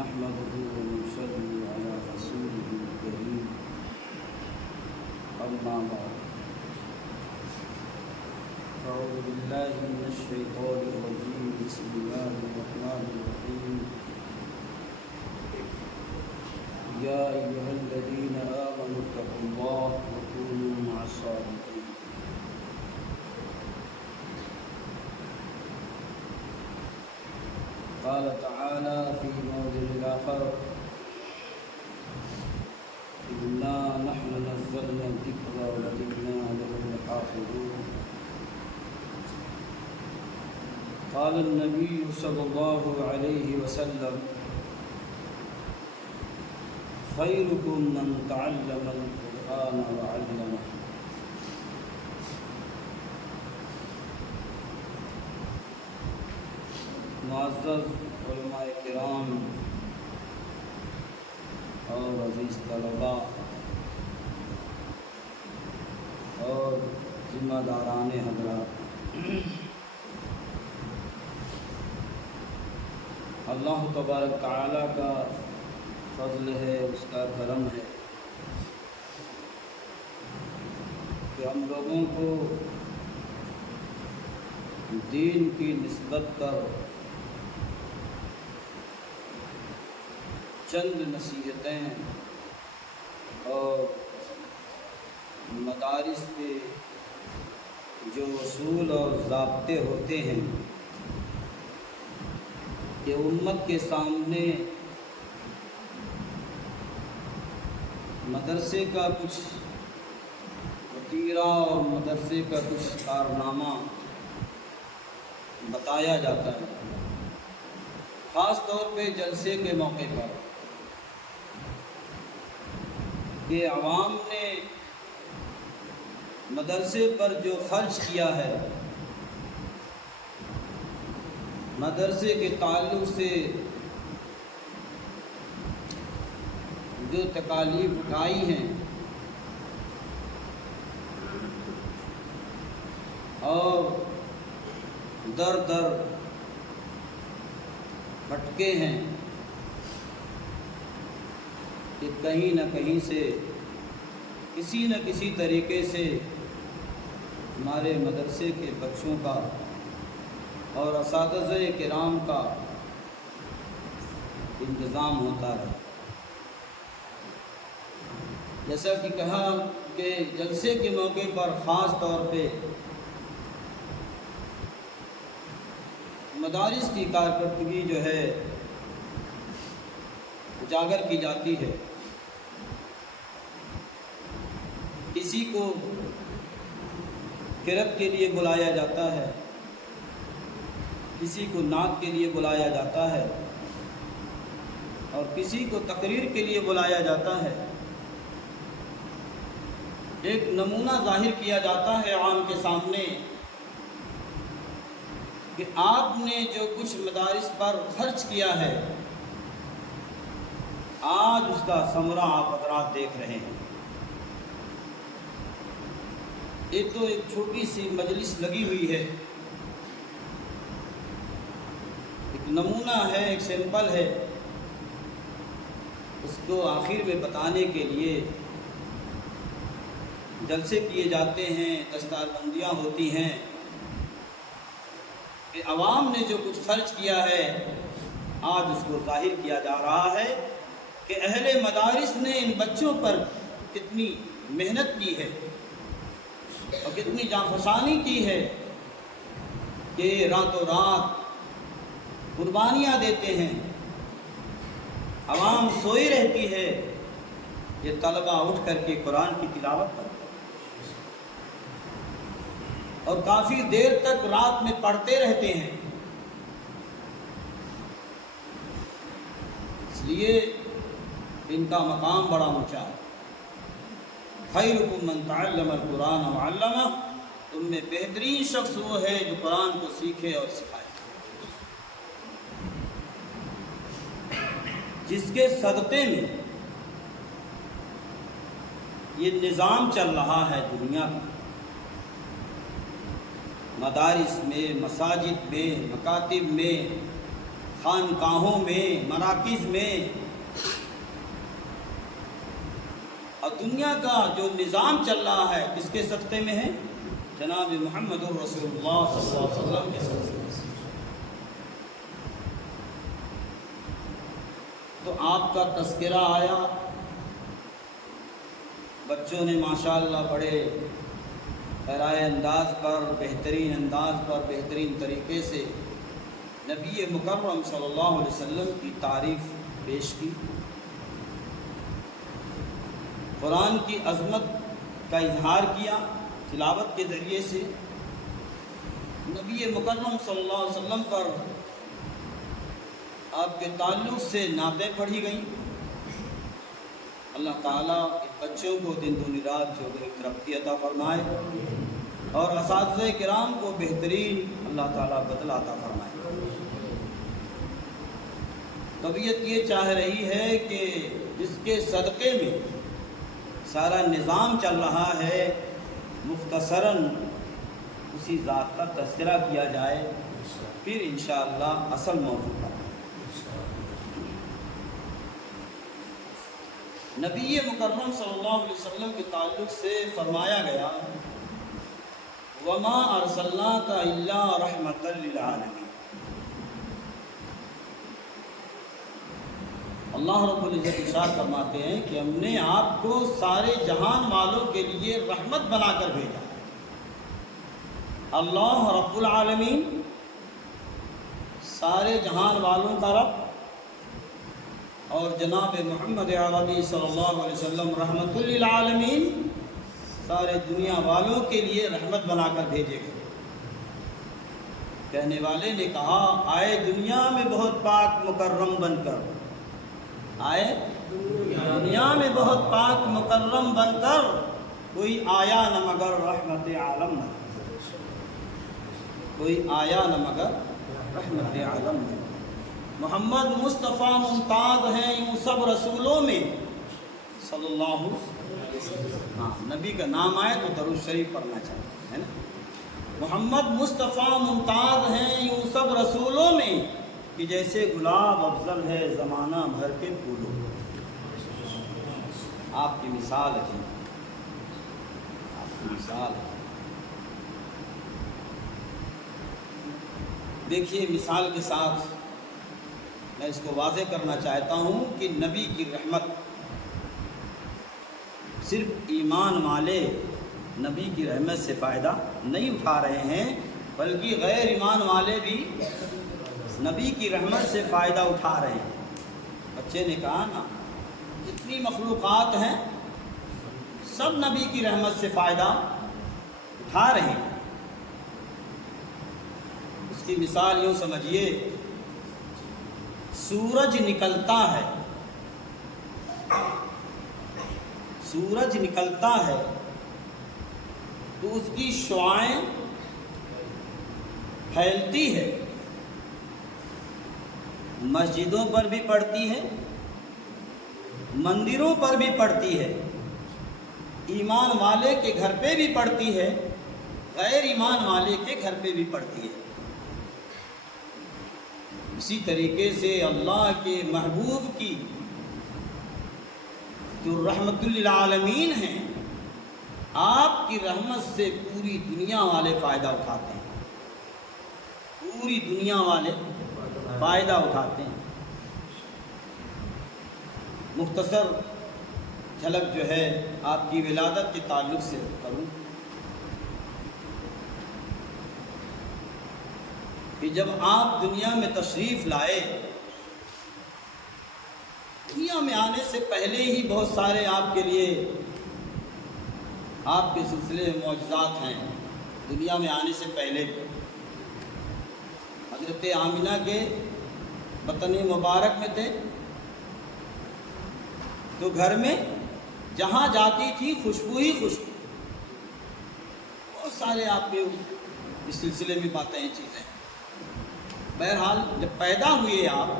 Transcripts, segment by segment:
نحمده ونصلي على رسوله الكريم أما بعد أعوذ بالله من الشيطان الرجيم بسم الله الرحمن الرحيم يا أيها الذين آمنوا اتقوا الله وكونوا مع الصادقين قال تعالى في موضع آخر إنا نحن نزلنا الذكر وإنا له لحافظون قال النبي صلى الله عليه وسلم خيركم من تعلم القرآن وعلمه معزز علماء کرام اور عزیز طلباء اور ذمہ داران حضرات، اللہ تبارک تعالیٰ کا فضل ہے، اس کا کرم ہے کہ ہم لوگوں کو دین کی نسبت پر چند نصیحتیں اور مدارس کے جو اصول اور ضابطے ہوتے ہیں کہ امت کے سامنے مدرسے کا کچھ وتیرہ اور مدرسے کا کچھ کارنامہ بتایا جاتا ہے، خاص طور پہ جلسے کے موقع پر، کہ عوام نے مدرسے پر جو خرچ کیا ہے، مدرسے کے تعلق سے جو تکالیف اٹھائی ہیں اور در در بھٹکے ہیں کہ کہیں نہ کہیں سے کسی نہ کسی طریقے سے ہمارے مدرسے کے بچوں کا اور اساتذہ کرام کا انتظام ہوتا رہا۔ جیسا کہ کہا کہ جلسے کے موقع پر خاص طور پہ مدارس کی کارکردگی جو ہے اجاگر کی جاتی ہے۔ کسی کو قرأت کے لیے بلایا جاتا ہے، کسی کو نعت کے لیے بلایا جاتا ہے، اور کسی کو تقریر کے لیے بلایا جاتا ہے۔ ایک نمونہ ظاہر کیا جاتا ہے عوام کے سامنے کہ آپ نے جو کچھ مدارس پر خرچ کیا ہے، آج اس کا ثمرہ آپ حضرات دیکھ رہے ہیں۔ ایک تو ایک چھوٹی سی مجلس لگی ہوئی ہے، ایک نمونہ ہے، ایک سیمپل ہے، اس کو آخر میں بتانے کے لیے جلسے کیے جاتے ہیں، دستار بندیاں ہوتی ہیں کہ عوام نے جو کچھ خرچ کیا ہے آج اس کو ظاہر کیا جا رہا ہے کہ اہل مدارس نے ان بچوں پر کتنی محنت کی ہے اور کتنی جانفشانی کی ہے کہ راتوں رات قربانیاں دیتے ہیں۔ عوام سوئی رہتی ہے، یہ طلبہ اٹھ کر کے قرآن کی تلاوت کرتے ہیں اور کافی دیر تک رات میں پڑھتے رہتے ہیں۔ اس لیے ان کا مقام بڑا اونچا ہے۔ خیرکم من تعلم القرآن وعلمہ، تم میں بہترین شخص وہ ہے جو قرآن کو سیکھے اور سکھائے، جس کے صدقے میں یہ نظام چل رہا ہے دنیا کا، مدارس میں، مساجد میں، مکاتب میں خانقاہوں میں، مراکز میں، اور دنیا کا جو نظام چل رہا ہے کس کے صدقے میں ہے؟ جناب محمد الرسول اللہ صلی اللہ علیہ وسلم کے صدقے میں۔ تو آپ کا تذکرہ آیا، بچوں نے ماشاءاللہ بڑے خیرائے انداز پر، بہترین انداز پر، بہترین طریقے سے نبی مکرم صلی اللہ علیہ وسلم کی تعریف پیش کی، قرآن کی عظمت کا اظہار کیا تلاوت کے ذریعے سے، نبی مکرم صلی اللہ علیہ وسلم پر آپ کے تعلق سے نعتیں پڑھی گئیں۔ اللہ تعالیٰ بچوں کو دن دنیا رات جو ترقی عطا فرمائے، اور اساتذہ کرام کو بہترین اللہ تعالیٰ بدلہ عطا فرمائے۔ طبیعت یہ چاہ رہی ہے کہ جس کے صدقے میں سارا نظام چل رہا ہے، مختصراً اسی ذات کا تذکرہ کیا جائے، پھر انشاءاللہ اصل موضوع پر۔ نبی مکرم صلی اللہ علیہ وسلم کے تعلق سے فرمایا گیا، وَمَا أَرْسَلْنَاكَ إِلَّا رَحْمَةً لِلْعَالَمِينَ۔ اللہ رب العزت ارشاد فرماتے ہیں کہ ہم نے آپ کو سارے جہان والوں کے لیے رحمت بنا کر بھیجا۔ اللہ رب العالمین، سارے جہان والوں کا رب، اور جناب محمد عربی صلی اللہ علیہ وسلم رحمت للعالمین، سارے دنیا والوں کے لیے رحمت بنا کر بھیجے گئے۔ کہنے والے نے کہا، آئے دنیا میں بہت پاک مکرم بن کر، آئے دنیا میں بہت پاک مکرم بن کر، کوئی آیا نہ مگر رحمت عالم نہ، کوئی آیا نہ مگر رحمت عالم نہ۔ محمد مصطفیٰ ممتاز ہیں یوں سب رسولوں میں، صلی اللہ علیہ وسلم۔ ہاں، نبی کا نام آئے تو درود شریف پڑھنا چاہیے، ہے نا۔ محمد مصطفیٰ ممتاز ہیں یوں سب رسولوں میں، کہ جیسے گلاب افضل ہے زمانہ بھر کے پھولوں۔ آپ کی مثال ہے، آپ کی مثال ہے۔ دیکھیے، مثال کے ساتھ میں اس کو واضح کرنا چاہتا ہوں کہ نبی کی رحمت صرف ایمان والے نبی کی رحمت سے فائدہ نہیں اٹھا رہے ہیں، بلکہ غیر ایمان والے بھی نبی کی رحمت سے فائدہ اٹھا رہے ہیں۔ بچے نے کہا نا، جتنی مخلوقات ہیں سب نبی کی رحمت سے فائدہ اٹھا رہے ہیں۔ اس کی مثال یوں سمجھیے، سورج نکلتا ہے، سورج نکلتا ہے تو اس کی شعاعیں پھیلتی ہے، مسجدوں پر بھی پڑتی ہے، مندروں پر بھی پڑتی ہے، ایمان والے کے گھر پہ بھی پڑتی ہے، غیر ایمان والے کے گھر پہ بھی پڑتی ہے۔ اسی طریقے سے اللہ کے محبوب کی جو رحمت للعالمین ہیں، آپ کی رحمت سے پوری دنیا والے فائدہ اٹھاتے ہیں، پوری دنیا والے فائدہ اٹھاتے ہیں۔ مختصر جھلک جو ہے آپ کی ولادت کے تعلق سے کروں کہ جب آپ دنیا میں تشریف لائے، دنیا میں آنے سے پہلے ہی بہت سارے آپ کے لیے، آپ کے سلسلے میں معجزات ہیں۔ دنیا میں آنے سے پہلے حضرت آمنہ کے بطن مبارک میں تھے، تو گھر میں جہاں جاتی تھی خوشبو ہی خوشبو۔ بہت سارے آپ کے اس سلسلے میں باتیں چیزیں۔ بہرحال جب پیدا ہوئے آپ،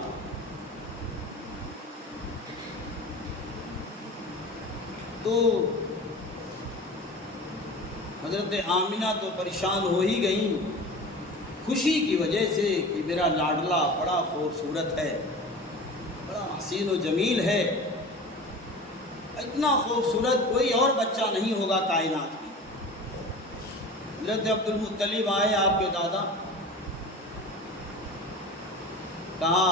تو حضرت آمنہ تو پریشان ہو ہی گئیں خوشی کی وجہ سے کہ میرا لاڈلا بڑا خوبصورت ہے، بڑا حسین و جمیل ہے، اتنا خوبصورت کوئی اور بچہ نہیں ہوگا کائنات میں۔ حضرت عبد المطلب آئے آپ کے دادا، کہا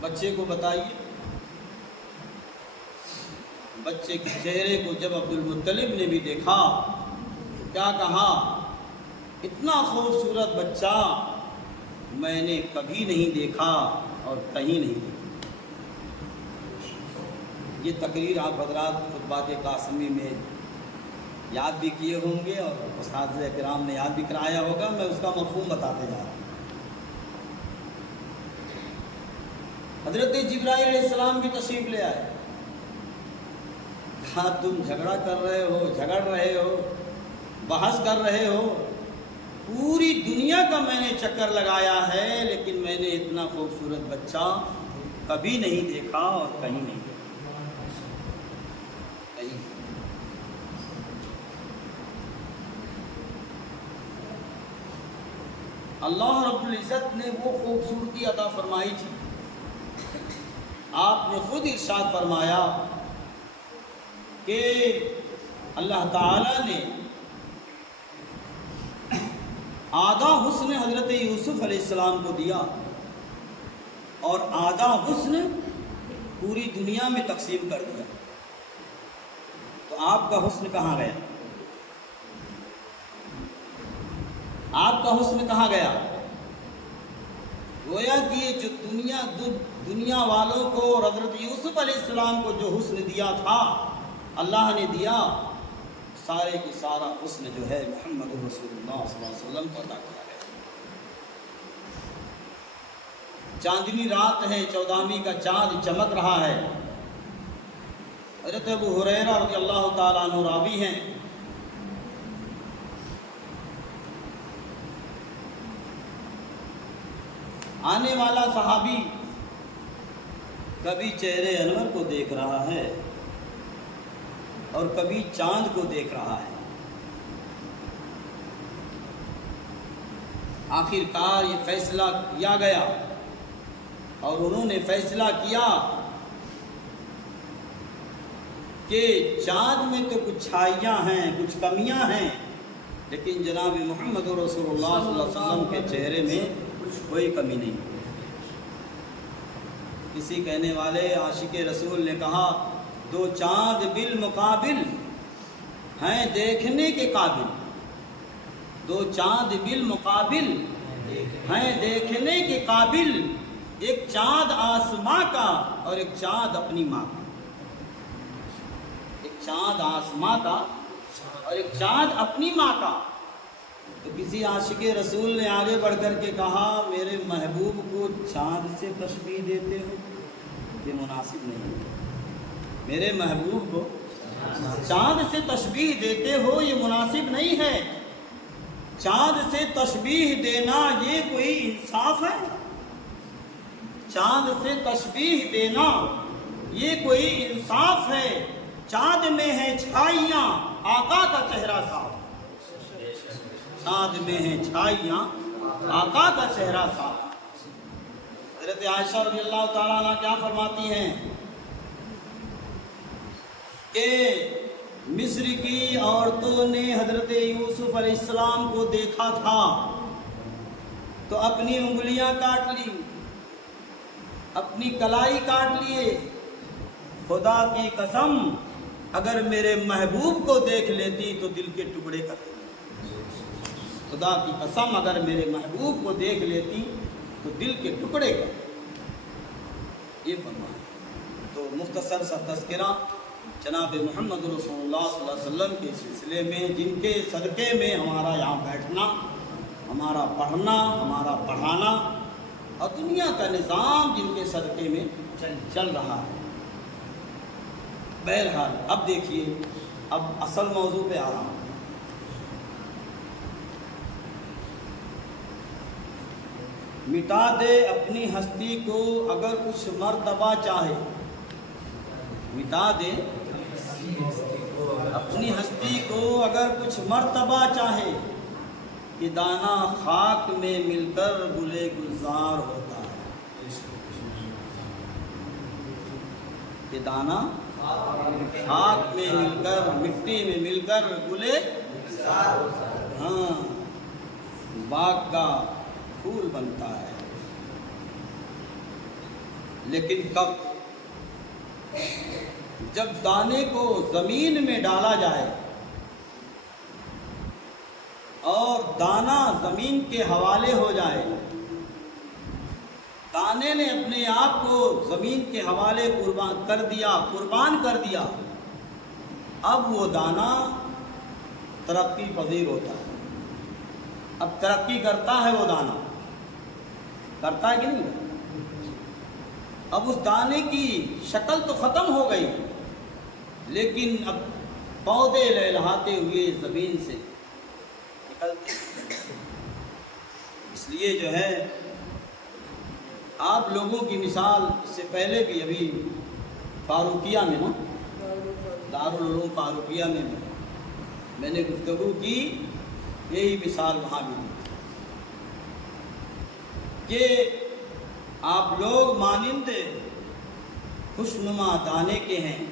بچے کو بتائیے۔ بچے کے چہرے کو جب عبد المطلب نے بھی دیکھا، کیا کہا؟ اتنا خوبصورت بچہ میں نے کبھی نہیں دیکھا اور کہیں نہیں دیکھا۔ یہ تقریر آپ حضرات خطبات قاسمی میں یاد بھی کیے ہوں گے اور اساتذہ کرام نے یاد بھی کرایا ہوگا، میں اس کا مفہوم بتاتے جا رہا ہوں۔ حضرت جبرائیل علیہ السلام بھی تشریف لے آئے، کہا تم جھگڑا کر رہے ہو، جھگڑ رہے ہو، بحث کر رہے ہو، پوری دنیا کا میں نے چکر لگایا ہے لیکن میں نے اتنا خوبصورت بچہ کبھی نہیں دیکھا اور کہیں نہیں دیکھا۔ اللہ رب العزت نے وہ خوبصورتی عطا فرمائی تھی۔ آپ نے خود ارشاد فرمایا کہ اللہ تعالیٰ نے آدھا حسن حضرت یوسف علیہ السلام کو دیا اور آدھا حسن پوری دنیا میں تقسیم کر دیا، تو آپ کا حسن کہاں گیا؟ آپ کا حسن کہاں گیا؟ گویا کہ یہ جو دنیا والوں کو اور حضرت یوسف علیہ السلام کو جو حسن دیا تھا اللہ نے دیا، سارے کی سارا حسن جو ہے محمد رسول اللہ صلی اللہ علیہ وسلم کو عطا کیا گیا۔ چاندنی رات ہے، 14ویں کا چاند چمک رہا ہے۔ حضرت ابو ہریرہ رضی اللہ تعالیٰ عنہ راوی ہیں، آنے والا صحابی کبھی چہرے انور کو دیکھ رہا ہے اور کبھی چاند کو دیکھ رہا ہے۔ آخر کار یہ فیصلہ کیا گیا اور انہوں نے فیصلہ کیا کہ چاند میں تو کچھ چھائیاں ہیں، کچھ کمیاں ہیں، لیکن جناب محمد رسول اللہ صلی اللہ علیہ وسلم کے چہرے میں کوئی کمی نہیں۔ کسی کہنے والے عاشق رسول نے کہا، دو چاند بالمقابل ہیں دیکھنے کے قابل، دو چاند بالمقابل ہیں دیکھنے کے قابل، ایک چاند آسماں کا اور ایک چاند اپنی ماں کا، ایک چاند آسماں کا اور ایک چاند اپنی ماں کا۔ تو کسی عاشق رسول نے آگے بڑھ کر کے کہا، میرے محبوب کو چاند سے تشبیہ دیتے ہو، یہ مناسب نہیں ہے۔ میرے محبوب کو چاند سے تشبیہ دیتے ہو، یہ مناسب نہیں ہے۔ چاند سے تشبیہ دینا یہ کوئی انصاف ہے؟ چاند سے تشبیہ دینا یہ کوئی انصاف ہے؟ چاند میں ہے چھائیاں، آقا کا چہرہ صاف، چاند میں ہیں چھائیاں، آقا کا چہرہ صاف۔ حضرت عائشہ رضی اللہ تعالیٰ عنہ کیا فرماتی ہیں کہ مصر کی عورتوں نے حضرت یوسف علیہ السلام کو دیکھا تھا تو اپنی انگلیاں کاٹ لی، اپنی کلائی کاٹ لیے۔ خدا کی قسم اگر میرے محبوب کو دیکھ لیتی تو دل کے ٹکڑے کر دیتی۔ خدا کی قسم اگر میرے محبوب کو دیکھ لیتی تو دل کے ٹکڑے کر دیتی۔ یہ فرمایا۔ تو مختصر سا تذکرہ جناب محمد رسول اللہ صلی اللہ علیہ وسلم کے سلسلے میں، جن کے صدقے میں ہمارا یہاں بیٹھنا، ہمارا پڑھنا، ہمارا پڑھانا اور دنیا کا نظام جن کے صدقے میں چل رہا ہے۔ بہرحال اب دیکھیے، اب اصل موضوع پہ آ رہا ہوں۔ مٹا دے اپنی ہستی کو اگر کچھ مرتبہ چاہے، مٹا دے اپنی ہستی کو اگر کچھ مرتبہ چاہے، کہ دانہ خاک میں مل کر گلے گلزار ہوتا ہے، کہ دانہ خاک میں مل کر، مٹی میں مل کر گلے، ہاں، باغ کا پھول بنتا ہے، لیکن کب؟ جب دانے کو زمین میں ڈالا جائے اور دانہ زمین کے حوالے ہو جائے، دانے نے اپنے آپ کو زمین کے حوالے قربان کر دیا، اب وہ دانہ ترقی پذیر ہوتا ہے، اب ترقی کرتا ہے، وہ دانہ کرتا ہے کہ نہیں؟ اب اس دانے کی شکل تو ختم ہو گئی، لیکن اب پودے لہلہاتے ہوئے زمین سے نکلتے، اس لیے جو ہے آپ لوگوں کی مثال اس سے پہلے بھی ابھی فاروقیہ میں نا، دارالعلوم فاروقیہ میں نے گفتگو کی، یہی مثال وہاں بھی دی کہ آپ لوگ مانند خوشنما دانے کے ہیں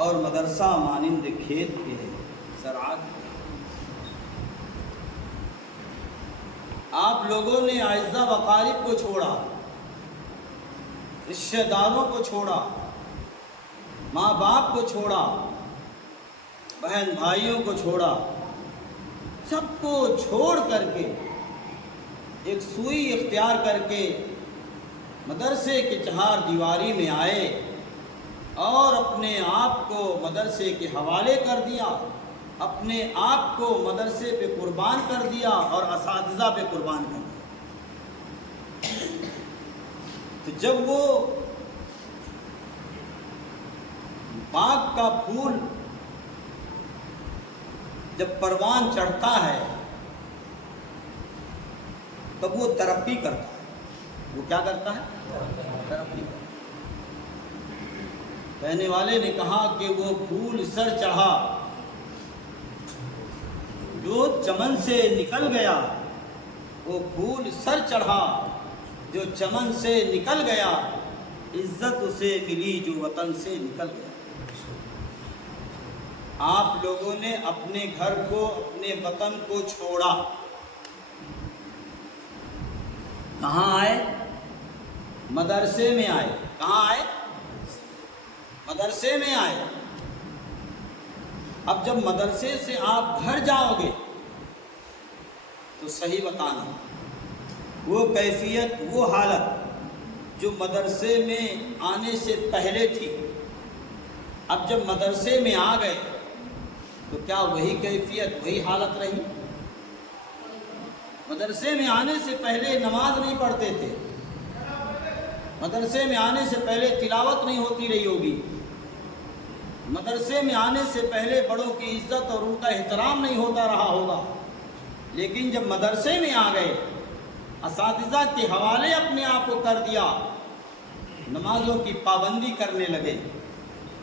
اور مدرسہ مانند کھیت کے ہیں، زراعت کے ہیں۔ آپ لوگوں نے اعزاء و اقارب کو چھوڑا، رشتہ داروں کو چھوڑا، ماں باپ کو چھوڑا، بہن بھائیوں کو چھوڑا، سب کو چھوڑ کر کے ایک سوئی اختیار کر کے مدرسے کے چہار دیواری میں آئے اور اپنے آپ کو مدرسے کے حوالے کر دیا، اپنے آپ کو مدرسے پہ قربان کر دیا اور اساتذہ پہ قربان کر دیا۔ تو جب وہ باغ کا پھول جب پروان چڑھتا ہے تب وہ ترقی کرتا ہے، وہ کیا کرتا ہے؟ ترقی کرتا ہے۔ کہنے والے نے کہا کہ وہ پھول سر چڑھا جو چمن سے نکل گیا، وہ پھول سر چڑھا جو چمن سے نکل گیا، عزت اسے ملی جو وطن سے نکل گیا۔ آپ لوگوں نے اپنے گھر کو، اپنے وطن کو چھوڑا، کہاں آئے؟ مدرسے میں آئے۔ کہاں آئے؟ مدرسے میں آئے۔ اب جب مدرسے سے آپ گھر جاؤ گے تو صحیح بتانا، وہ کیفیت، وہ حالت جو مدرسے میں آنے سے پہلے تھی، اب جب مدرسے میں آ گئے تو کیا وہی کیفیت، وہی حالت رہی؟ مدرسے میں آنے سے پہلے نماز نہیں پڑھتے تھے، مدرسے میں آنے سے پہلے تلاوت نہیں ہوتی رہی ہوگی، مدرسے میں آنے سے پہلے بڑوں کی عزت اور ان کا احترام نہیں ہوتا رہا ہوگا، لیکن جب مدرسے میں آ گئے، اساتذہ کے حوالے اپنے آپ کو کر دیا، نمازوں کی پابندی کرنے لگے،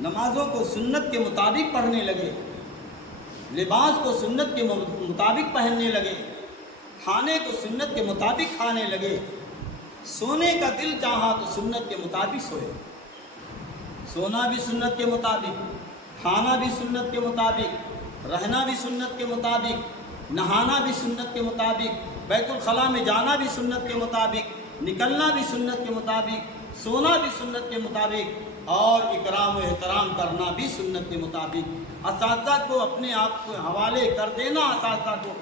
نمازوں کو سنت کے مطابق پڑھنے لگے، لباس کو سنت کے مطابق پہننے لگے، کھانے کو سنت کے مطابق کھانے لگے، سونے کا دل چاہا تو سنت کے مطابق سوئے، سونا بھی سنت کے مطابق، کھانا بھی سنت کے مطابق، رہنا بھی سنت کے مطابق، نہانا بھی سنت کے مطابق، بیت الخلاء میں جانا بھی سنت کے مطابق، نکلنا بھی سنت کے مطابق، سونا بھی سنت کے مطابق، اور اکرام و احترام کرنا بھی سنت کے مطابق۔ اساتذہ کو اپنے آپ کو حوالے کر دینا، اساتذہ کو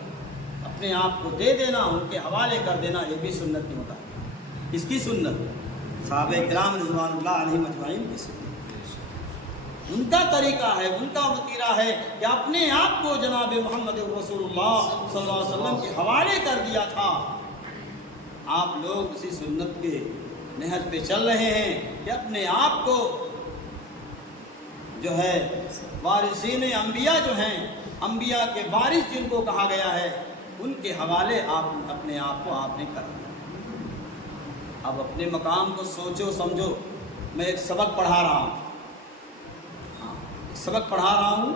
اپنے آپ کو دے دینا، ان کے حوالے کر دینا، یہ بھی سنت کے مطابق۔ اس کی سنت صحابہ کرام رضوان اللہ علیہم اجمعین کی سنت، ان کا طریقہ ہے، ان کا وتیرہ ہے کہ اپنے آپ کو جناب محمد رسول اللہ صلی اللہ علیہ وسلم کے حوالے کر دیا تھا۔ آپ لوگ اسی سنت کے نہج پہ چل رہے ہیں کہ اپنے آپ کو جو ہے وارثین انبیاء جو ہیں، انبیاء کے وارث جن کو کہا گیا ہے، ان کے حوالے آپ اپنے آپ کو آپ نے کر دیا۔ اب اپنے مقام کو سوچو سمجھو۔ میں ایک سبق پڑھا رہا ہوں،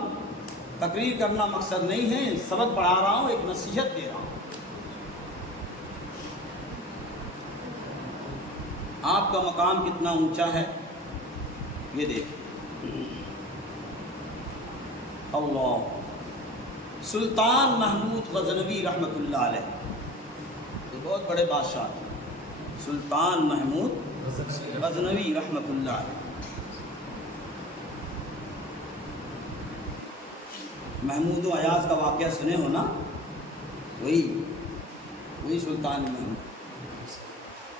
تقریر کرنا مقصد نہیں ہے، سبق پڑھا رہا ہوں، ایک نصیحت دے رہا ہوں۔ آپ کا مقام کتنا اونچا ہے یہ دیکھیں۔ اللہ، سلطان محمود غزنوی رحمۃ اللہ علیہ، یہ بہت بڑے بادشاہ تھے، سلطان محمود غزنوی رحمۃ اللہ علیہ۔ محمود و ایاز کا واقعہ سنے ہو نا، وہی سلطان محمود،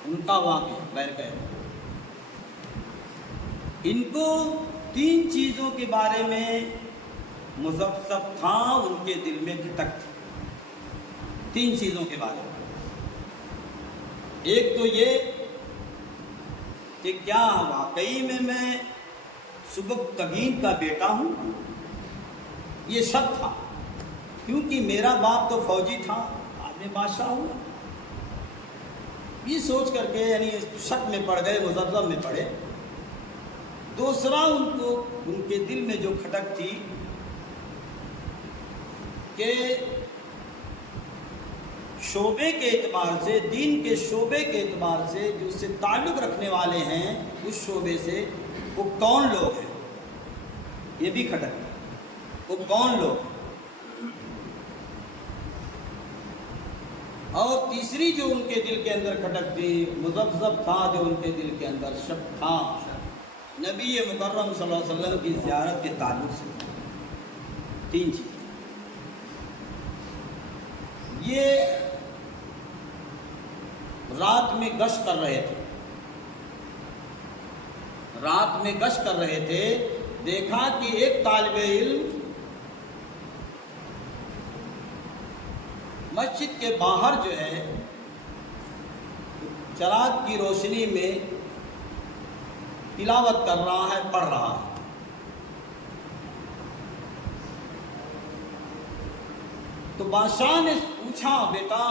ان کا واقعہ غیر کہ ان کو 3 چیزوں کے بارے میں مذبذب تھا، ان کے دل میں کھٹک تھی 3 چیزوں کے بارے میں۔ ایک تو یہ کہ کیا واقعی میں سبکتگین کا بیٹا ہوں؟ یہ شک تھا، کیونکہ میرا باپ تو فوجی تھا، آج میں بادشاہ ہوں۔ یہ سوچ کر کے یعنی شک میں پڑ گئے، مذبذب میں پڑے۔ دوسرا ان کے دل میں جو کھٹک تھی کہ شعبے کے اعتبار سے، دین کے شعبے کے اعتبار سے جو اس سے تعلق رکھنے والے ہیں، اس شعبے سے وہ کون لوگ ہیں، یہ بھی کھٹک، وہ کون لوگ ہیں۔ اور تیسری جو ان کے دل کے اندر کھٹک تھی، مذبذب تھا جو ان کے دل کے اندر، شک تھا نبی مکرم صلی اللہ علیہ وسلم کی زیارت کے تعلق سے۔ 3 چیز یہ رات میں گشت کر رہے تھے، رات میں گشت کر رہے تھے، دیکھا کہ ایک طالب علم مسجد کے باہر جو ہے چراغ کی روشنی میں تلاوت کر رہا ہے، پڑھ رہا ہے۔ تو بادشاہ نے پوچھا، بیٹا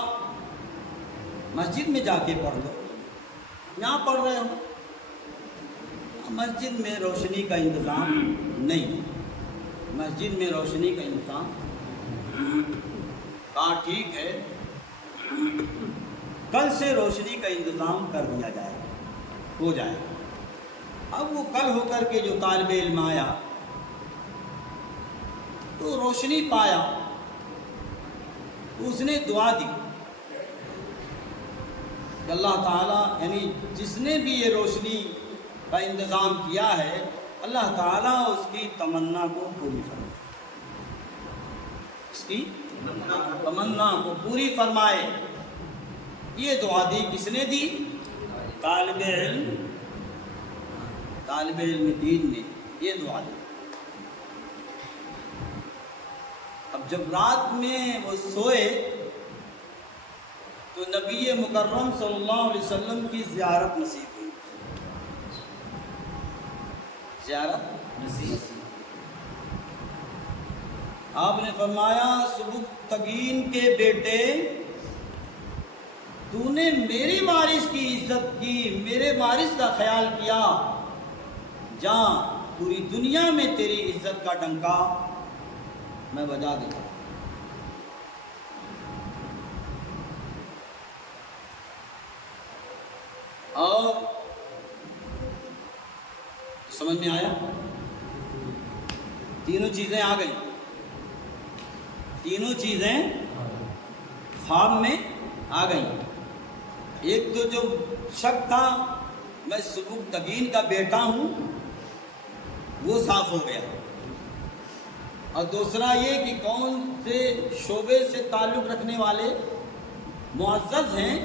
مسجد میں جا کے پڑھ لو، یہاں پڑھ رہے ہو؟ مسجد میں روشنی کا انتظام نہیں، مسجد میں روشنی کا انتظام، کہا ٹھیک ہے، کل سے روشنی کا انتظام کر دیا جائے، ہو جائے۔ اب وہ کل ہو کر کے جو طالب علم آیا تو روشنی پایا، تو اس نے دعا دی کہ اللہ تعالیٰ، یعنی جس نے بھی یہ روشنی کا انتظام کیا ہے، اللہ تعالیٰ اس کی تمنا کو پوری فرمائے، اس کی تمنا کو پوری فرمائے۔ یہ دعا دی، کس نے دی؟ طالب علم دین نے یہ دعا دی۔ اب جب رات میں وہ سوئے تو نبی مکرم صلی اللہ علیہ وسلم کی زیارت نصیب ہوئی، زیارت نصیب۔ آپ نے فرمایا، سبکتگین کے بیٹے، تو نے میری وارث کی عزت کی، میرے وارث کا خیال کیا، جہاں پوری دنیا میں تیری عزت کا ڈنکا میں بجا دوں۔ اور سمجھ میں آیا؟ تینوں چیزیں آ گئی، تینوں چیزیں خواب میں آ گئی۔ ایک تو جو شک تھا میں سبکتگین کا بیٹا ہوں، وہ صاف ہو گیا، اور دوسرا یہ کہ کون سے شعبے سے تعلق رکھنے والے معزز ہیں،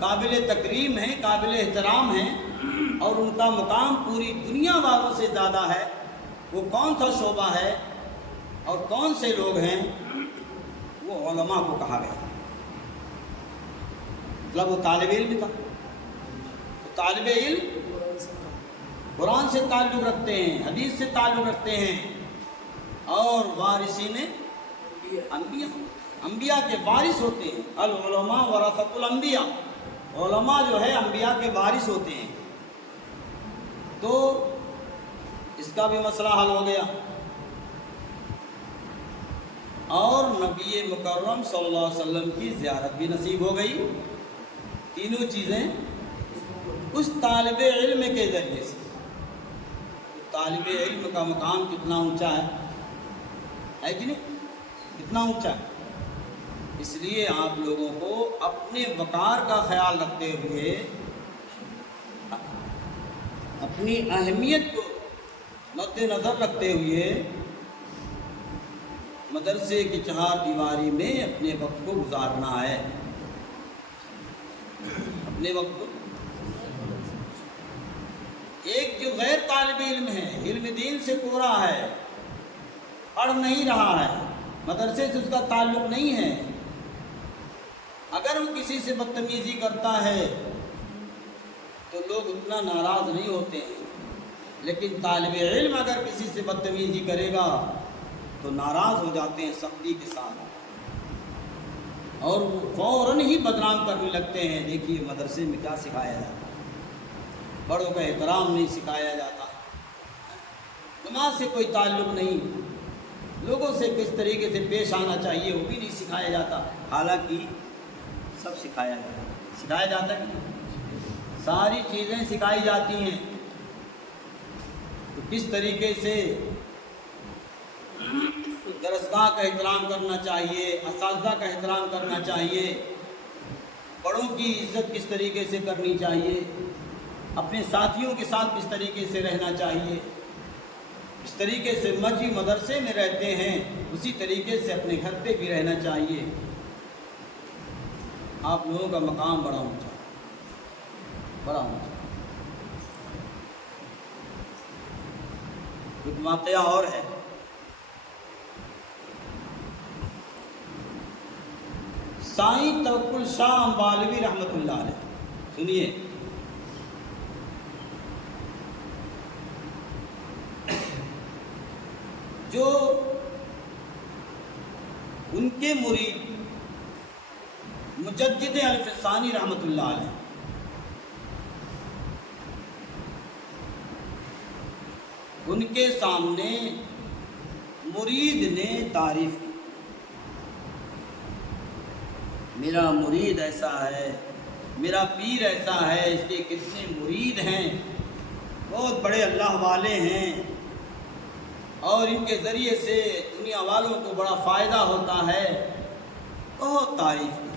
قابل تکریم ہیں، قابل احترام ہیں، اور ان کا مقام پوری دنیا والوں سے زیادہ ہے، وہ کون سا شعبہ ہے اور کون سے لوگ ہیں، وہ علماء کو کہا گیا۔ مطلب وہ طالب علم تھا، تو طالب علم قرآن سے تعلق رکھتے ہیں، حدیث سے تعلق رکھتے ہیں، اور وارثین انبیاء، انبیاء کے وارث ہوتے ہیں۔ العلماء ورثۃ الانبیاء، علماء جو ہے انبیاء کے وارث ہوتے ہیں۔ تو اس کا بھی مسئلہ حل ہو گیا۔ اور نبی مکرم صلی اللہ علیہ وسلم کی زیارت بھی نصیب ہو گئی۔ تینوں چیزیں اس طالب علم کے ذریعے سے۔ طالب علم کا مقام کتنا اونچا ہے کہ نہیں؟ کتنا اونچا ہے۔ اس لیے آپ لوگوں کو اپنے وقار کا خیال رکھتے ہوئے، اپنی اہمیت کو مد نظر رکھتے ہوئے مدرسے کی چہار دیواری میں اپنے وقت کو گزارنا ہے۔ اپنے وقت کو ایک جو غیر طالب علم ہے، علم دین سے کورا ہے، پڑھ نہیں رہا ہے، مدرسے سے اس کا تعلق نہیں ہے، اگر وہ کسی سے بدتمیزی کرتا ہے تو لوگ اتنا ناراض نہیں ہوتے ہیں، لیکن طالب علم اگر کسی سے بدتمیزی کرے گا تو ناراض ہو جاتے ہیں سختی کے ساتھ، اور وہ فوراً ہی بدنام کرنے لگتے ہیں۔ دیکھیے مدرسے میں کیا سکھایا جاتا ہے، بڑوں کا احترام نہیں سکھایا جاتا، نماز سے کوئی تعلق نہیں، لوگوں سے کس طریقے سے پیش آنا چاہیے وہ بھی نہیں سکھایا جاتا، حالانکہ سب سکھایا جاتا ہے، ساری چیزیں سکھائی جاتی ہیں۔ تو کس طریقے سے درسگاہ کا احترام کرنا چاہیے، اساتذہ کا احترام کرنا چاہیے، بڑوں کی عزت کس طریقے سے کرنی چاہیے، اپنے ساتھیوں کے ساتھ کس طریقے سے رہنا چاہیے، اس طریقے سے مسجد مدرسے میں رہتے ہیں اسی طریقے سے اپنے گھر پہ بھی رہنا چاہیے۔ آپ لوگوں کا مقام بڑا اونچا، بڑا اونچا۔ ایک واقعہ اور ہے، سائیں توکل شاہ امبالوی رحمۃ اللہ علیہ، سنیے۔ جو ان کے مرید مجدد الف ثانی رحمۃ اللہ علیہ، ان کے سامنے مرید نے تعریف کی، میرا مرید ایسا ہے، میرا پیر ایسا ہے، اس کے کتنے مرید ہیں، بہت بڑے اللہ والے ہیں، اور ان کے ذریعے سے دنیا والوں کو بڑا فائدہ ہوتا ہے، بہت تعریف کی۔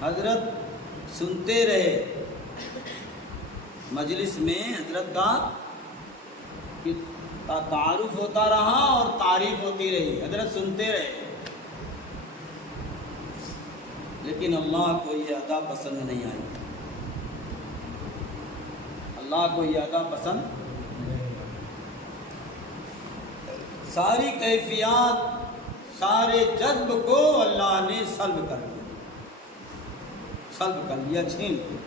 حضرت سنتے رہے، مجلس میں حضرت کا تعارف ہوتا رہا اور تعریف ہوتی رہی، حضرت سنتے رہے، لیکن اللہ کو یہ ادا پسند نہیں آئی، اللہ کو یہ ادا پسند، ساری کیفیات، سارے جذب کو اللہ نے سلب کر لیا، چھین لیا۔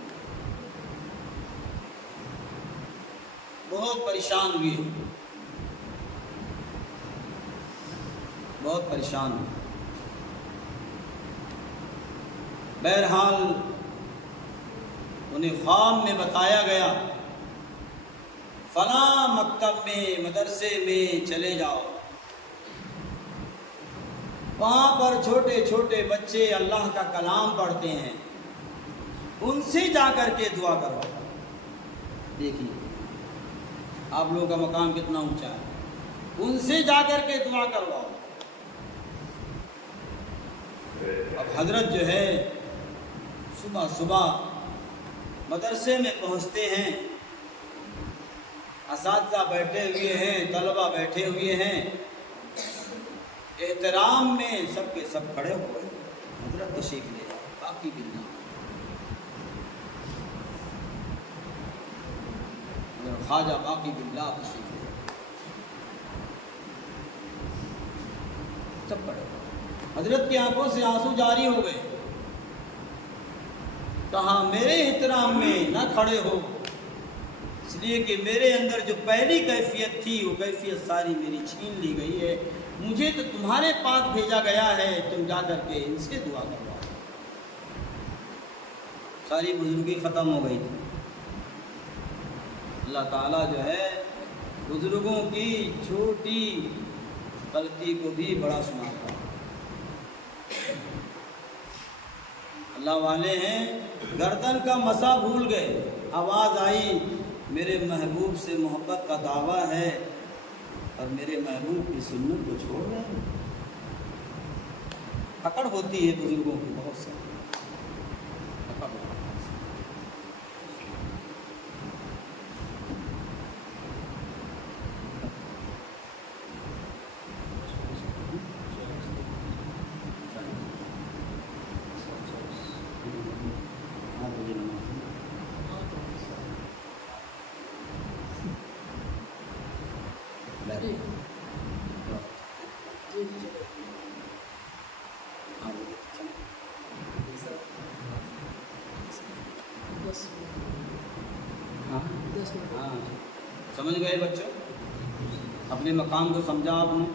بہت پریشان ہوئے، بہت پریشان ہوئے۔ بہرحال انہیں خواب میں بتایا گیا فلاں مکتب میں، مدرسے میں چلے جاؤ، وہاں پر چھوٹے چھوٹے بچے اللہ کا کلام پڑھتے ہیں، ان سے جا کر کے دعا کرواؤ۔ دیکھیے آپ لوگوں کا مقام کتنا اونچا ہے، ان سے جا کر کے دعا کرواؤ۔ اب حضرت جو ہے صبح صبح مدرسے میں پہنچتے ہیں، اساتذہ بیٹھے ہوئے ہیں، طلبہ بیٹھے ہوئے ہیں، احترام میں سب کے سب کھڑے ہوئے، حضرت تشریف لے جاؤ، باقی بلّہ خواجہ باقی بلّہ تشریف لے جاؤ، سب کھڑے ہوئے۔ حضرت کی آنکھوں سے آنسو جاری ہو گئے، کہا میرے احترام میں نہ کھڑے ہو، اس لیے کہ میرے اندر جو پہلی کیفیت تھی وہ کیفیت ساری میری چھین لی گئی ہے، مجھے تو تمہارے پاس بھیجا گیا ہے، تم جا کر کے ان سے دعا کرواؤ۔ ساری بزرگی ختم ہو گئی تھی۔ اللہ تعالیٰ جو ہے بزرگوں کی چھوٹی غلطی کو بھی بڑا سناتا. اللہ والے ہیں گردن کا مسا بھول گئے. آواز آئی میرے محبوب سے محبت کا دعویٰ ہے اور میرے محبوب کی سنت کو چھوڑ رہے ہیں. پکڑ ہوتی ہے بزرگوں کی بہت ساری پکڑ ہوتی ہے. سمجھ گئے بچوں؟ اپنے مقام کو سمجھا آپ نے؟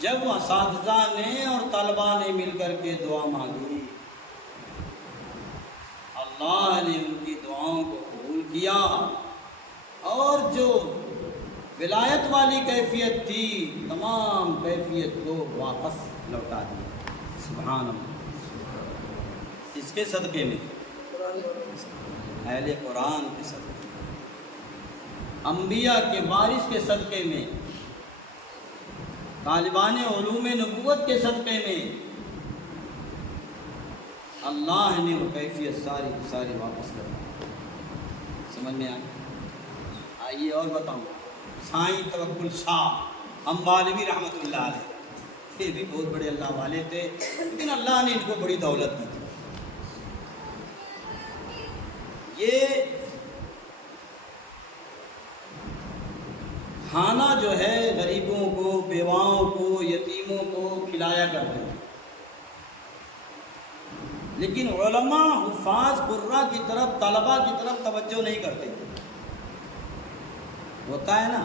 جب اساتذہ نے اور طلبہ نے مل کر کے دعا مانگی، اللہ نے ان کی دعاؤں کو قبول کیا اور جو ولایت والی کیفیت تھی تمام کیفیت کو واپس لوٹا دی. سبحان اللہ. اس کے صدقے میں اہل قرآن کے صدقے، انبیاء کے وارث کے صدقے میں، طالبان علوم نبوت کے صدقے میں اللہ نے وہ کیفیت ساری کی ساری واپس کر دی. سمجھ میں آئیے اور بتاؤں. سائیں توکل شاہ امبالوی رحمۃ اللہ علیہ، یہ بھی بہت بڑے اللہ والے تھے، لیکن اللہ نے ان کو بڑی دولت دی تھی. یہ کھانا جو ہے غریبوں کو، بیواؤں کو، یتیموں کو کھلایا کرتے ہیں، لیکن علماء، حفاظ، قراء کی طرف، طلباء کی طرف توجہ نہیں کرتے. ہوتا ہے نا،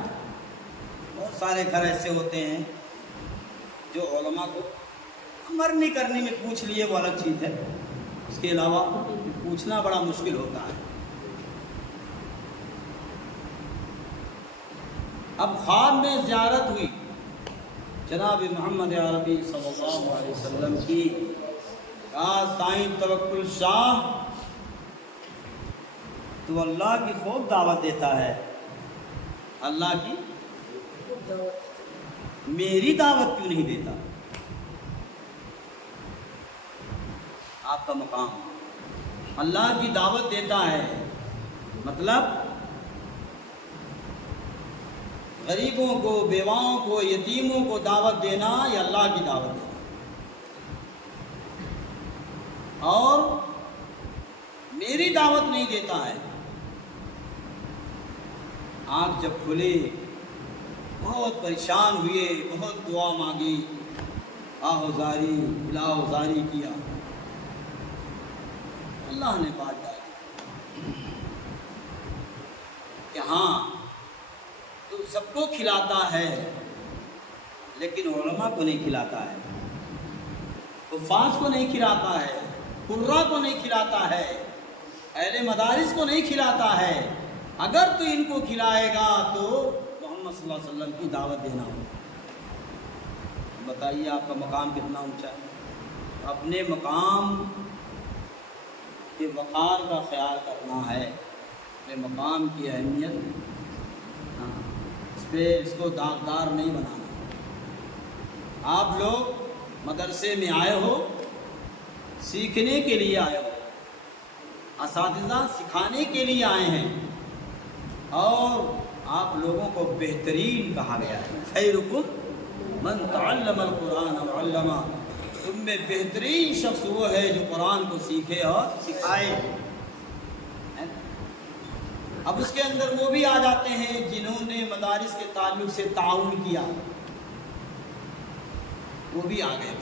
بہت سارے گھر ایسے ہوتے ہیں جو علماء کو مرنی کرنے میں پوچھ لیے وہ الگ چیز ہے، اس کے علاوہ پوچھنا بڑا مشکل ہوتا ہے. اب خواب میں زیارت ہوئی جناب محمد عربی صلی اللہ علیہ وسلم کی. کہا سائیں توکل شاہ تو اللہ کی خوب دعوت دیتا ہے، اللہ کی میری دعوت کیوں نہیں دیتا؟ آپ کا مقام اللہ کی دعوت دیتا ہے، مطلب غریبوں کو، بیواؤں کو، یتیموں کو دعوت دینا یا اللہ کی دعوت دینا. اور میری دعوت نہیں دیتا ہے. آنکھ جب کھلی بہت پریشان ہوئے، بہت دعا مانگی، آہوزاری بلاہوزاری کیا. اللہ نے بات ڈالی کہ ہاں تو سب کو کھلاتا ہے لیکن علماء کو نہیں کھلاتا ہے، حفاظ کو نہیں کھلاتا ہے، قراء کو نہیں کھلاتا ہے، اہل مدارس کو نہیں کھلاتا ہے. اگر تو ان کو کھلائے گا تو محمد صلی اللہ علیہ وسلم کی دعوت دینا ہو. بتائیے آپ کا مقام کتنا اونچا ہے. اپنے مقام کے وقار کا خیال کرنا ہے، اپنے مقام کی اہمیت، اس کو داغدار نہیں بنانا. آپ لوگ مدرسے میں آئے ہو، سیکھنے کے لیے آئے ہو، اساتذہ سکھانے کے لیے آئے ہیں، اور آپ لوگوں کو بہترین کہا گیا ہے. خیرکم من تعلم القرآن وعلمہ. تم میں بہترین شخص وہ ہے جو قرآن کو سیکھے اور سکھائے. اب اس کے اندر وہ بھی آ جاتے ہیں جنہوں نے مدارس کے تعلق سے تعاون کیا، وہ بھی آ گئے.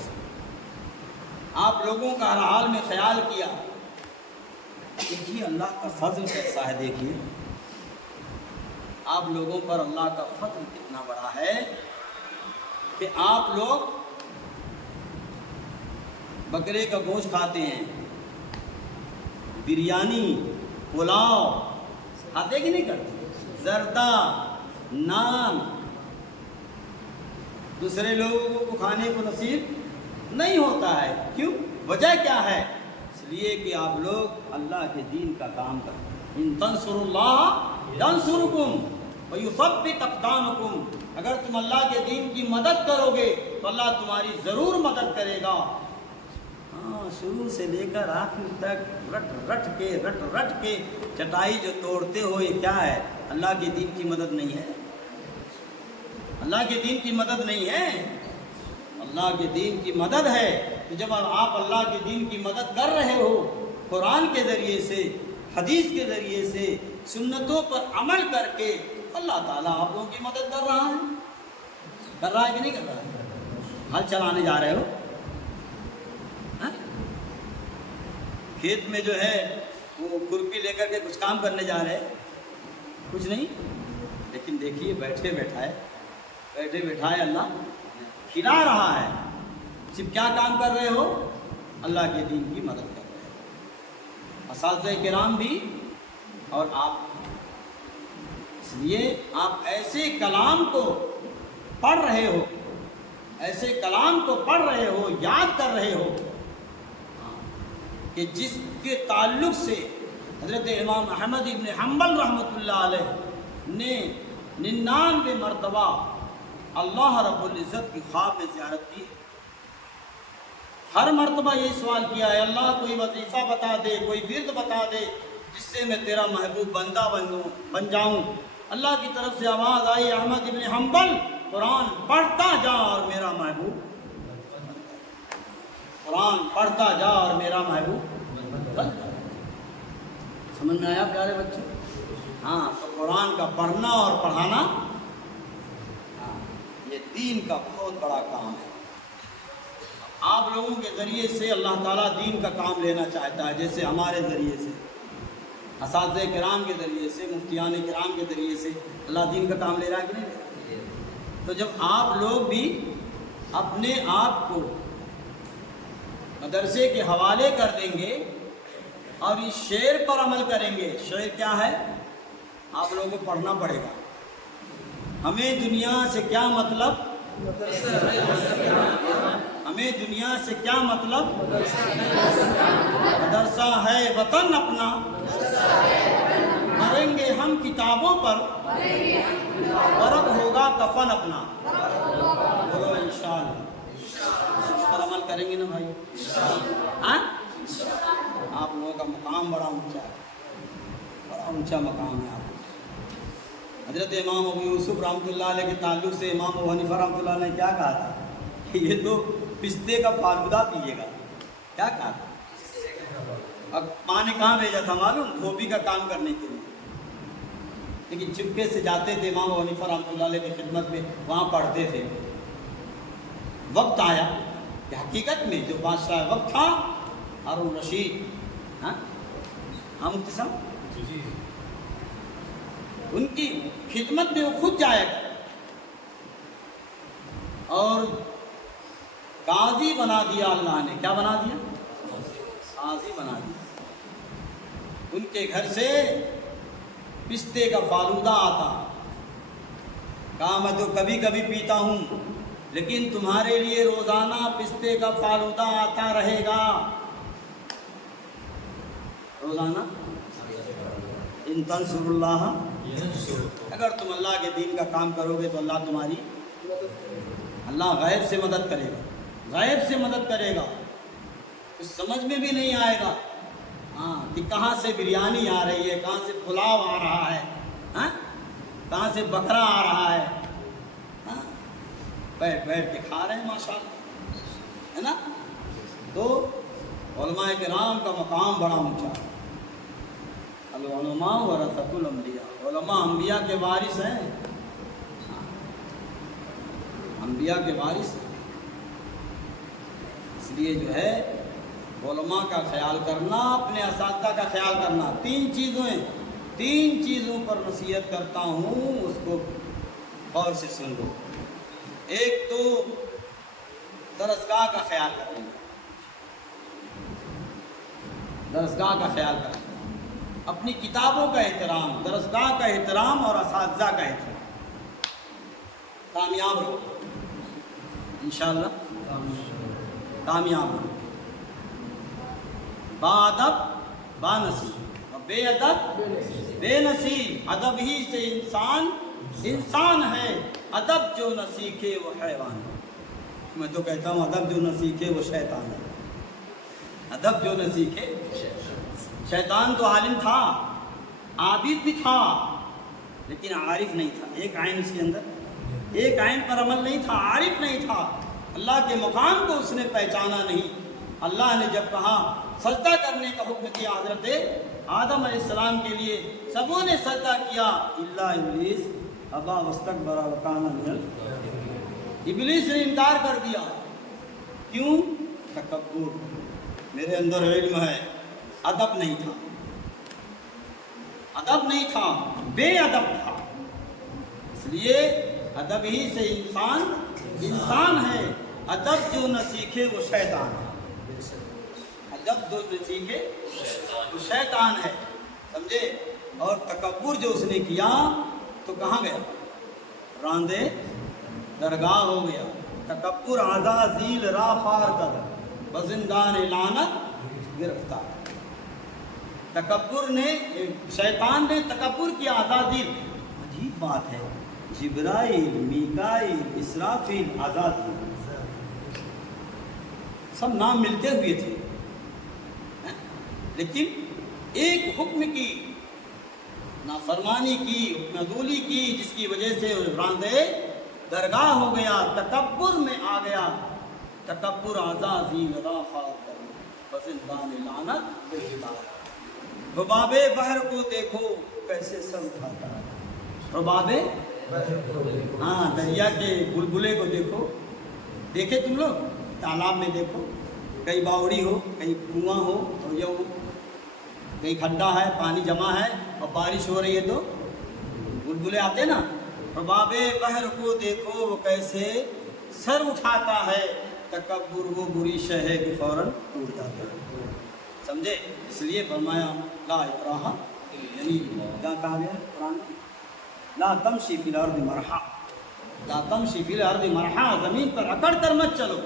آپ لوگوں کا ہر حال میں خیال کیا. دیکھیے اللہ کا فضل کیسا ہے. دیکھیے آپ لوگوں پر اللہ کا فضل کتنا بڑا ہے کہ آپ لوگ بکرے کا گوشت کھاتے ہیں، بریانی، پلاؤ کھاتے کہ نہیں کرتے، زردہ، نان دوسرے لوگوں کو کھانے کو نصیب نہیں ہوتا ہے. کیوں؟ وجہ کیا ہے؟ اس لیے کہ آپ لوگ اللہ کے دین کا کام کریں. ان تنصروا اللہ ینصرکم ویثبت اقدامکم. اگر تم اللہ کے دین کی مدد کرو گے تو اللہ تمہاری ضرور مدد کرے گا. شروع سے لے کر آخر تک رٹ کے چٹائی جو توڑتے ہو یہ کیا ہے؟ اللہ کے دین کی مدد نہیں ہے. اللہ کے دین کی مدد نہیں ہے. اللہ کے دین کی مدد ہے. تو جب آپ اللہ کے دین کی مدد کر رہے ہو قرآن کے ذریعے سے، حدیث کے ذریعے سے، سنتوں پر عمل کر کے، اللہ تعالیٰ آپ لوگوں کی مدد کر رہا ہے. کر رہا ہے کہ نہیں کر رہا ہے؟ ہل چلانے جا رہے ہو، کھیت میں جو ہے وہ کھرپی لے کر کے کچھ کام کرنے جا رہے ہیں، کچھ نہیں. لیکن دیکھیے بیٹھے بیٹھائے اللہ کھلا رہا ہے. صرف کیا کام کر رہے ہو؟ اللہ کے دین کی مدد کر رہے ہو. اساتذہ کرام بھی اور آپ. اس لیے آپ ایسے کلام کو پڑھ رہے ہو، ایسے کلام کو پڑھ رہے ہو، یاد کر رہے ہو کہ جس کے تعلق سے حضرت امام احمد ابن حنبل رحمۃ اللہ علیہ نے 99 مرتبہ اللہ رب العزت کی خواب میں زیارت کی. ہر مرتبہ یہ سوال کیا ہے اللہ کوئی وظیفہ بتا دے، کوئی ورد بتا دے جس سے میں تیرا محبوب بندہ بن جاؤں. اللہ کی طرف سے آواز آئی احمد ابن حنبل قرآن پڑھتا جا اور میرا محبوب، قرآن پڑھتا جا اور میرا محبوب بن جا. سمجھ میں آیا پیارے بچے؟ ہاں، تو قرآن کا پڑھنا اور پڑھانا یہ دین کا بہت بڑا کام ہے. آپ لوگوں کے ذریعے سے اللہ تعالیٰ دین کا کام لینا چاہتا ہے. جیسے ہمارے ذریعے سے، اساتذہ کرام کے ذریعے سے، مفتیان کرام کے ذریعے سے اللہ دین کا کام لے رہا ہے کہ نہیں؟ تو جب آپ لوگ بھی اپنے آپ کو مدرسے کے حوالے کر دیں گے اور اس شعر پر عمل کریں گے. شعر کیا ہے؟ آپ لوگوں کو پڑھنا پڑے گا. ہمیں دنیا سے کیا مطلب؟ ہمیں دنیا سے کیا مطلب؟ مدرسہ ہے وطن اپنا، مریں گے ہم کتابوں پر، غرق ہوگا کفن اپنا. بولو انشاءاللہ. اس پر عمل کریں گے نا بھائی؟ ہاں، آپ لوگوں کا مقام بڑا اونچا ہے، بڑا اونچا مقام ہے. آپ حضرت امام ابو یوسف رحمۃ اللہ علیہ کے تعلق سے امام ابو حنیفہ رحمۃ اللہ علیہ نے کیا کہا تھا کہ یہ تو پستے کا فالودہ پیے گا. کیا کہا تھا؟ اب ماں نے کہاں بھیجا تھا معلوم؟ دھوبی کا کام کرنے کے لیے. لیکن چپکے سے جاتے تھے امام ابو حنیفہ رحمۃ اللہ علیہ کی خدمت میں، وہاں پڑھتے تھے. وقت آیا کہ حقیقت میں جو بادشاہ وقت تھا ہارون رشید، ہاں مفتی صاحب، ان کی خدمت میں وہ خود جایا اور قاضی بنا دیا. اللہ نے کیا بنا دیا؟ قاضی بنا دیا. ان کے گھر سے پستے کا فالودہ آتا. کہا میں تو کبھی کبھی پیتا ہوں لیکن تمہارے لیے روزانہ پستے کا فالودہ آتا رہے گا. روزانہ. ان تنصروا اللہ، اگر تم اللہ کے دین کا کام کرو گے تو اللہ تمہاری، اللہ غیب سے مدد کرے گا، غیب سے مدد کرے گا. کچھ سمجھ میں بھی نہیں آئے گا ہاں کہ کہاں سے بریانی آ رہی ہے، کہاں سے پلاؤ آ رہا ہے، ہاں کہاں سے بکرا آ رہا ہے. ہاں بیٹھ کے کھا رہے ہیں ماشاءاللہ، ہے نا. تو علماء کرام کا مقام بڑا اونچا ہے. العلماء ورثۃ الانبیاء، علماء انبیاء کے وارث ہیں. انبیاء کے وارث ہیں. اس لیے جو ہے علماء کا خیال کرنا، اپنے اساتذہ کا خیال کرنا. تین چیزوں پر نصیحت کرتا ہوں، اس کو غور سے سن لو. ایک تو درسگاہ کا خیال کرنا، درسگاہ کا خیال کرنا، اپنی کتابوں کا احترام، درسگاہ کا احترام اور اساتذہ کا احترام. کامیاب رہو، انشاءاللہ کامیاب رہو۔ با ادب با نصیب اور بے ادب بے نصیب۔ ادب ہی سے انسان ہے، ادب جو نہ سیکھے وہ حیوان ہے۔ میں تو کہتا ہوں ادب جو نہ سیکھے وہ شیطان ہے، ادب جو نہ سیکھے۔ شیطان تو عالم تھا، عابد بھی تھا، لیکن عارف نہیں تھا۔ ایک عین اس کے اندر، ایک عین پر عمل نہیں تھا، عارف نہیں تھا، اللہ کے مقام کو اس نے پہچانا نہیں۔ اللہ نے جب کہا سجدہ کرنے کا حکم دیا حضرت آدم علیہ السلام کے لیے، سبوں نے سجدہ کیا الا ابلیس ابا واستکبر وکان من الکافرین۔ ابلیس نے انکار کر دیا، کیوں؟ تکبر، میرے اندر علم ہے، ادب نہیں تھا، ادب نہیں تھا، بے ادب تھا۔ اس لیے ادب ہی سے انسان ہے، ادب جو نہ سیکھے وہ شیطان ہے، ادب جو نہ سیکھے وہ شیطان ہے، سمجھے؟ اور تکبر جو اس نے کیا تو کہاں گیا؟ راندے درگاہ ہو گیا۔ تکبر عزازیل را فار کر بزندان لعنت گرفتار۔ تکبر نے، شیطان نے تکبر کیا، عزازیل، عجیب بات ہے، جبرائیل، میکائیل، اسرافیل، عزازیل سب نام ملتے ہوئے تھے، لیکن ایک حکم کی نافرمانی کی، حکم عدولی کی، جس کی وجہ سے راندے درگاہ ہو گیا، تکبر میں آ گیا۔ تکبر عزازیل را خار کر بزندان لعنت گرفتار۔ رباب بحر کو دیکھو کیسے سر اٹھاتا ہے، رباب ہاں دریا کے بلبلے کو دیکھو، دیکھے تم لوگ تالاب میں دیکھو، کہیں باوڑی ہو، کہیں کنواں ہو، تو یہ کہیں کھڈا ہے، پانی جمع ہے اور بارش ہو رہی ہے تو بلبلے آتے نا۔ رباب بحر کو دیکھو وہ کیسے سر اٹھاتا ہے، تکبر وہ بری شے ہے کہ فوراً ٹوٹ جاتا ہے، سمجھے؟ اس لیے فرمایا لا اکراہ، یعنی کیا کہا گیا قرآن میں؟ لا تمشی فی الارض مرحا، لا تمشی فی الارض مرحا، زمین پر اکڑ کر مت چلو۔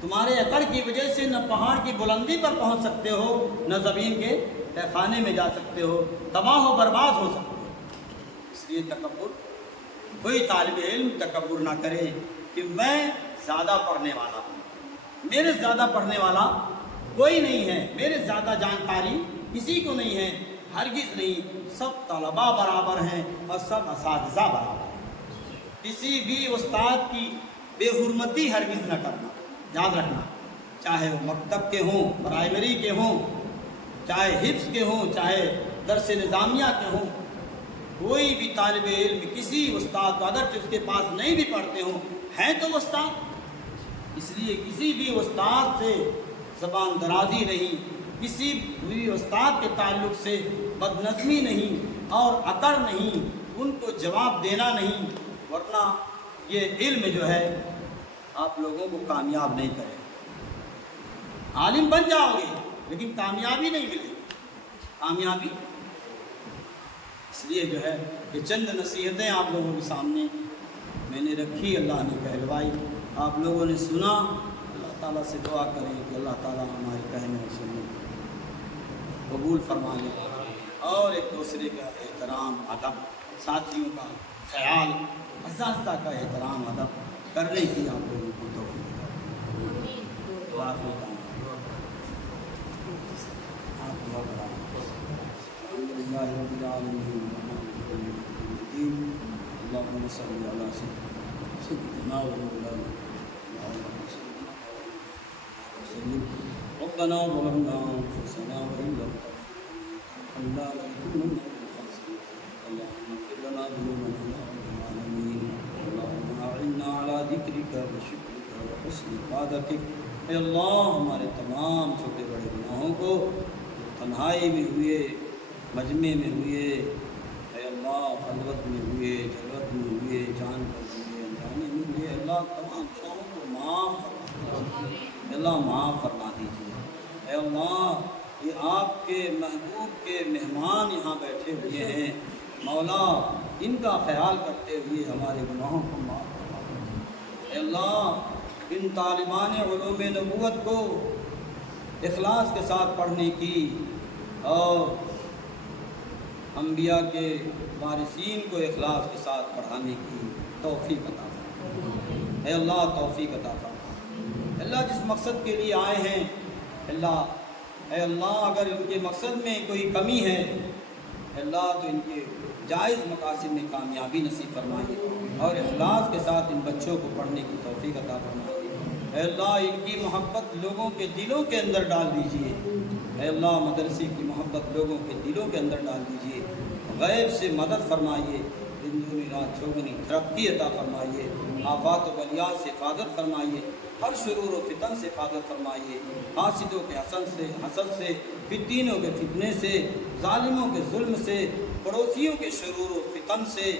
تمہارے اکڑ کی وجہ سے نہ پہاڑ کی بلندی پر پہنچ سکتے ہو، نہ زمین کے تہ خانے میں جا سکتے ہو، تباہ و برباد ہو سکتے ہو۔ اس لیے تکبر، کوئی طالب علم تکبر نہ کرے کہ میں زیادہ پڑھنے والا ہوں، میرے زیادہ پڑھنے والا کوئی نہیں ہے، میرے زیادہ جانکاری کسی کو نہیں ہے، ہرگز نہیں۔ سب طلباء برابر ہیں اور سب اساتذہ برابر ہیں۔ کسی بھی استاد کی بے حرمتی ہرگز نہ کرنا، یاد رکھنا، چاہے وہ مکتب کے ہوں، پرائمری کے ہوں، چاہے حفظ کے ہوں، چاہے درس نظامیہ کے ہوں، کوئی بھی طالب علم کسی استاد کو، اگر اس کے پاس نہیں بھی پڑھتے ہوں، ہیں تو استاد، اس لیے کسی بھی استاد سے زبان درازی نہیں، کسی بھی استاد کے تعلق سے بد نظمی نہیں اور اکڑ نہیں، ان کو جواب دینا نہیں، ورنہ یہ علم جو ہے آپ لوگوں کو کامیاب نہیں کرے گا۔ عالم بن جاؤ گے لیکن کامیابی نہیں ملے گی، کامیابی۔ اس لیے جو ہے کہ چند نصیحتیں آپ لوگوں کے سامنے میں نے رکھی، اللہ نے کہلوائی، آپ لوگوں نے سنا۔ اللہ تعالیٰ سے دعا کریں کہ اللہ تعالیٰ ہمارے کہنے اور سننے قبول فرما لے، اور ایک دوسرے کا احترام، ادب، ساتھیوں کا خیال، اساتذہ کا احترام، ادب کرنے کی آپ لوگوں کو توفیق دعا کرتا ہوں۔ آپ دعا کریں۔ الحمدللہ رب العالمین، اللہم صلی علی سیدنا و مولانا وسلم۔ ربنا ظلمنا انفسنا وان لم تغفر لنا لنكونن من الخاسرين، اللهم اغفر لنا ذنوبنا يا رب العالمين، اللهم اعنا على ذکرک وشکرک وحسن عبادتک۔ اے اللہ ہمارے تمام چھوٹے بڑے گناہوں کو تنہائی میں ہوئے، مجمع میں ہوئے، اے اللہ خلوت میں ہوئے، جلوت میں ہوئے، جان کر ہوئے، انجانے میں ہوئے، اللہ تمام گناہوں کو معاف فرما، اے اللہ معاف فرما دیجیے۔ اے اللہ یہ آپ کے محبوب کے مہمان یہاں بیٹھے ہوئے ہیں، مولا ان کا خیال کرتے ہوئے ہمارے گناہوں کو معاف اے اللہ ان طالبان علوم نبوت کو اخلاص کے ساتھ پڑھنے کی اور انبیاء کے وارثین کو اخلاص کے ساتھ پڑھانے کی توفیق عطا فرما۔ اے اللہ توفیق عطا فرما۔ اللہ جس مقصد کے لیے آئے ہیں اے اللہ اگر ان کے مقصد میں کوئی کمی ہے اللہ تو ان کے جائز مقاصد میں کامیابی نصیب فرمائیے اور اخلاص کے ساتھ ان بچوں کو پڑھنے کی توفیق عطا فرمائیے۔ اے اللہ ان کی محبت لوگوں کے دلوں کے اندر ڈال دیجیے۔ اے اللہ مدرسے کی محبت لوگوں کے دلوں کے اندر ڈال دیجیے۔ غیب سے مدد فرمائیے، دنیا رات چوگنی ترقی عطا فرمائیے، آفات و بلیات سے حفاظت فرمائیے، ہر شرور و فتن سے حفاظت فرمائیے، حاسدوں کے حسد سے، فتینوں کے فتنے سے، ظالموں کے ظلم سے، پڑوسیوں کے شرور و فتن سے۔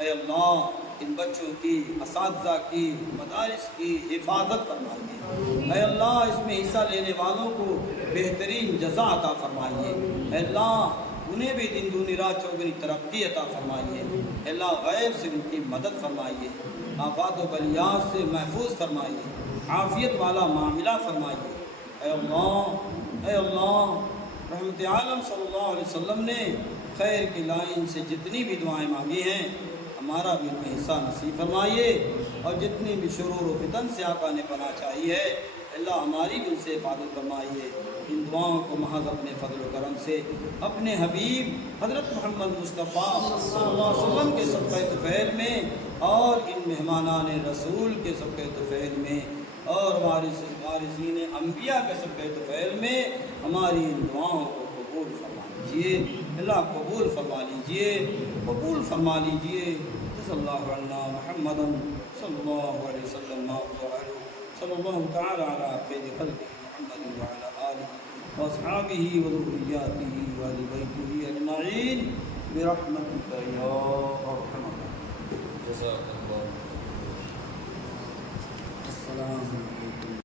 اے اللہ ان بچوں کی، اساتذہ کی، مدارس کی حفاظت فرمائیے۔ اے اللہ اس میں حصہ لینے والوں کو بہترین جزا عطا فرمائیے۔ اے اللہ انہیں بھی دن دونی رات چوگنی ترقی عطا فرمائیے۔ اے اللہ غیب سے ان کی مدد فرمائیے، آفات و بلیات سے محفوظ فرمائیے، عافیت والا معاملہ فرمائیے۔ اے اللہ رحمت عالم صلی اللہ علیہ وسلم نے خیر کی لائن سے جتنی بھی دعائیں مانگی ہیں ہمارا بھی ان میں حصہ نصیب فرمائیے، اور جتنی بھی شرور و فتن سے آقا نے پناہ چاہی ہے اللہ ہماری بھی ان سے حفاظت فرمائیے۔ ان دعاؤں کو محض اپنے فضل و کرم سے اپنے حبیب حضرت محمد مصطفیٰ صلی اللہ علیہ وسلم کے صدقہ طفیل میں اور ان مہمانان رسول کے صدقہ طفیل میں اور وارثین انبیاء کے صدقہ طفیل میں ہماری ان دعاؤں کو قبول فرما لیجیے۔ اللہ قبول فرما لیجیے، قبول فرما لیجیے۔ صلی اللہ علیہ محمد صلی اللہ علیہ وسلم صلی اللہ تعالی علی خیر خلقہ محمد وعلی آلہ واصحابہ وذریاتہ وآل بیتہ اجمعین برحمتک یا ارحم الراحمین۔ جزاک اللہ۔ السلام علیکم۔